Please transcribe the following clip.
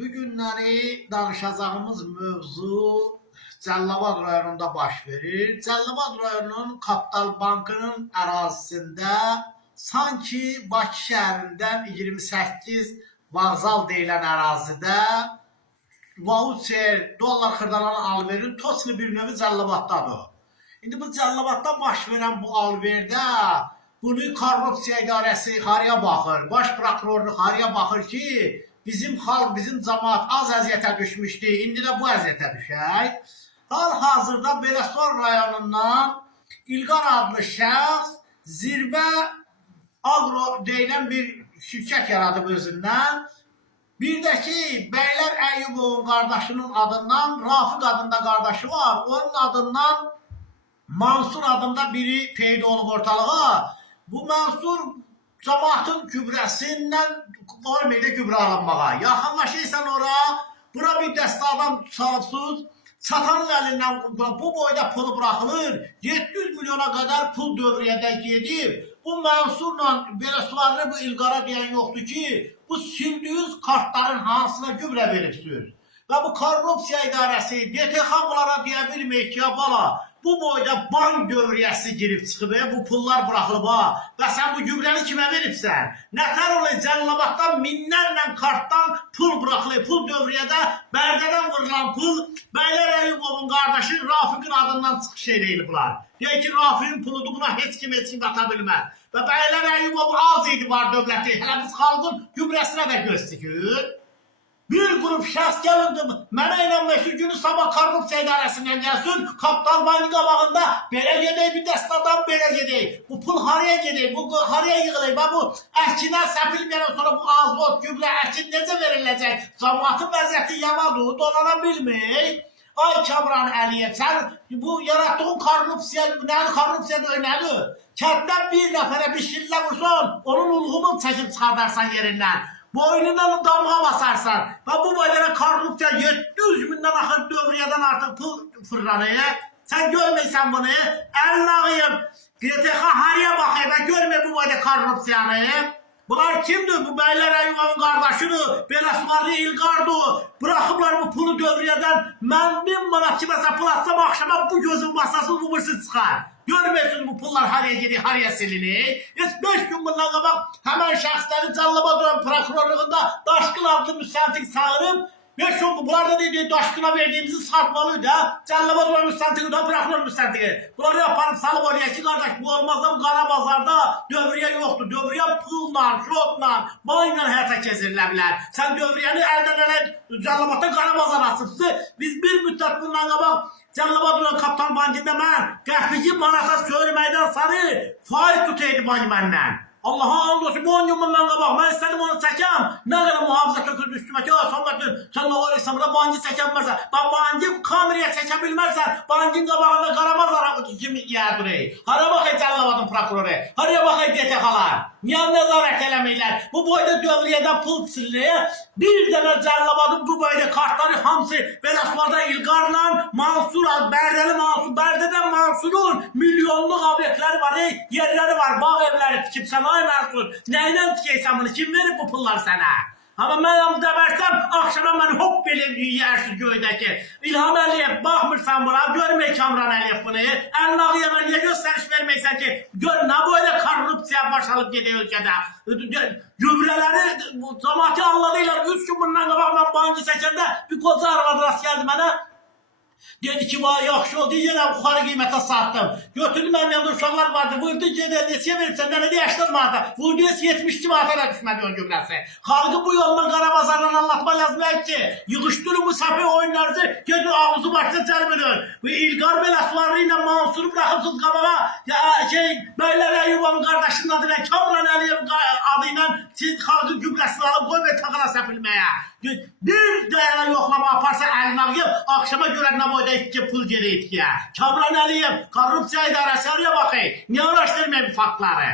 Bu günləri danışacağımız mövzu Cəlilabad rayonunda baş verir. Cəlilabad rayonunun Kapital Bankının ərazisində sanki Bakı şəhərindən 28 vağzal deyilən ərazidə voucher, dollar xırdalanan alverin toslu bir növü Cəlilabaddadır. İndi bu Cəlilabadda baş verən bu alverdə bunu korrupsiya idarəsi haraya baxır, baş prokurorluq haraya baxır ki, bizim xalq, bizim cəmaat az əziyyətə düşmüşdü, indi də bu əziyyətə düşək. Hal-hazırda Bələsuvar rayonundan İlqar adlı şəxs Zirvə Agro deyilən bir şirkət yaradıb özündən. Bir də ki, Bəylər Əyyubovun qardaşının adından Rafiq adında qardaşı var. Onun adından Mansur adında biri peyda olub ortalığa. Bu Mansur cəmaatın gübrəsindən qoymaydı gübrə alınmağa. Yaxınlaşırsan ora, bura bir dəstə adam salıbsız, satanın əlindən bu boyda pulu bırakılır. 700 milyona qədər pul dövriyədə gedir. Bu Mansurla Bələsuvarlı bu İlqara deyən yoxdur ki, bu sürdüyünüz kartların hansına gübrə veribsiniz. Və bu korrupsiya idarəsi, DTX bunlara deyə bilməyik ki, bala, bu boyda bank dövriyəsi girib çıxıb, bu pullar bırakılıb ha. Və sən bu gübrəni kimə veribsən? Nətər olayı Cəlilabadda minlərlə kartdan pul bırakılıb, pul dövriyədə Bərdədən vurulan pul, Bəylər Əyyubovun qardaşı Rafiqin adından çıxış eləyiblər. Deyək ki, Rafiqin puludur, buna heç kim ata bilməz. Və Bəylər Əyyubov az idi var dövləti, hələ biz xalqın gübrəsinə də göstərir. Bir qrup şəxs gəlirdi, mənə inanmaq ki, günü sabah korrupsiya idarəsindən gəlsin, Kapital Bankın qabağında belə gedək, bir dəstə adam belə gedək. Bu pul haraya gedək, bu haraya yığılır, bu əkinə səpilməyən sonra bu azot, gübrə, əkin necə veriləcək? Cəmaatın vəziyyəti yamadır, dolana bilmir. Ay Kamran Əliyev, sən bu yarattığın korrupsiya, nədir korrupsiya nədir? Kənddən bir nəfərə bir şillə vursun, onun ulğunu çəkib çıxardarsan yerindən. Boynundan damğa basarsan və bu boylara korrupsiya 700 mindən axır dövriyədən artıq pul fırlanır. Sən görməysən bunu, əlini ağıyıb, DTX haraya baxır və görmür bu boyda korrupsiyanı. Bunlar kimdir? Bu Bəylər Əyyubovun qardaşıdır, Bələsuvarlı İlqardır. Bırakıblar bu pulu dövriyədən, mən 1000 manat ki, məsələn, pul atsam axşama bu gözün basasız umursuz çıxar. Görmüyorsunuz bu pullar haraya gidiyor, haraya silinir. 5 gün bundan qabaq hemen şəxsləri Cəlilabad prokurorluğunda Daşkın adlı müstəntiq çağırıb 5 gün bunlar da dedi, Daşkına verdiğimizi satmalıydı. Cəlilabad müstəntiqi da prokuror müstəntiqi. Bunları yaparıb salıb oraya ki, qardaş bu olmaz da bu qara bazarda dövriyə yoxdur. Dövriyə pulla, şotla, bankla həyata keçirilə bilər. Sən dövriyəni əldən ələ Cəlilabadda qara bazar açıbsın. Biz bir müddət bundan qabaq Cəlilabad Kapital Bankında mən qəpiki manata söyleməkdən sarı faiz tutaydı bank məndən. Allaha and olsun, bu 10 gün bundan qabaq mən istədim onu çəkəm. Nə qədər mühafizə kökürdü üstümə ki, Saməddin, sən nə olursan, bura bankı çəkə bilmərsən. Bankı kameraya çəkə bilmərsən, bankın qabağında qaramaz araqı kimi yərdir. Hara baxay Cəlilabadın prokuroru, haraya baxay DTX-lar. Niyə nəzarət eləməklər? Bu boyda dövriyədən pul silir. Bir dənə Cəlilabadın bu boyda kartları hamısı Bələsuvarda İlqarla, Mansur, Bərdəli Mansur, Bərdədən Mansurun milyonluq obyektləri var, yerləri var, bağ evləri tikibsən, ay Mansur. Nəylə tikəysən bunu? Kim verib bu pulları sənə? Amma mən dəbərsəm, axşama mən hop belə yiyərsiz göydəki. İlham Əliyev, baxmırsan buna, görmək Kamran Əliyev bunu. Əlin ağıyana niyə göstəriş verməksən ki, gör, nə boyda korrupsiya başalıb gedir ölkədə. Gübrələri, cəmaatı anladıylar, 3 gün bundan qabaq mən bankı çəkəndə bir qoca arvadı rast gəldi mənə. Dedi ki, vay yaxşı oldu, yenə yuxarı qiymətə satdım. Götürdüm, mənim yanında uşaqlar vardı, vurdu, gedir, neçəyə verirsən, nə də 80 manata. Vurdu, 72 manata da düşmədi onun gübrəsi. Xalqı bu yolla qara bazardan anlatma lazım ki, yığışdırın bu səfə oyunlarınızı, gedir, ağzı başına cəlbidin. Bu İlqar Bələsuvarlı ilə Mansuru bırakıbsınız qabağa, Bəylər Əyyubovun qardaşının adıyla, Kamran Əliyev adıyla siz xalqın gübrəsini alıb qoy və taxıla səpilməyə. Bir dəyərə yoxlama aparsa əlini ağıyıb, axşama görə nə boyda etkiyə pul gedir etkiyə. Kamran Əliyev, korrupsiya idarəsi araya baxın. Niyə araşdırmayın bu faktları?